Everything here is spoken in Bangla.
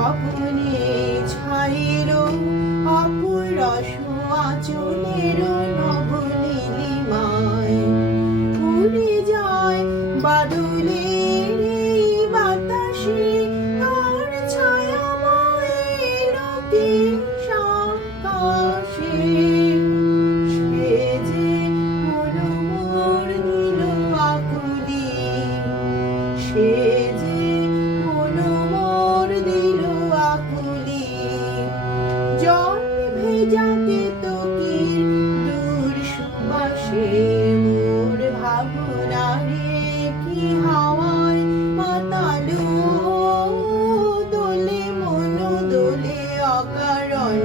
স্বপ্নে ছাইল অপরস আঁচলের নবনীলিমায় উড়ে যায় বাদলের এই বাতাসে তার ছায়াময় লোকেশ আকাশে। সে যে মনোমর দিল আকুলি, সে যে মনোমর দিল আকুলি। জল ভেজাতে তোকির দূর সুবাসে মোর ভাবনারে কি হাওয়ায় মাতালো দোলে মন দোলে অকারণ।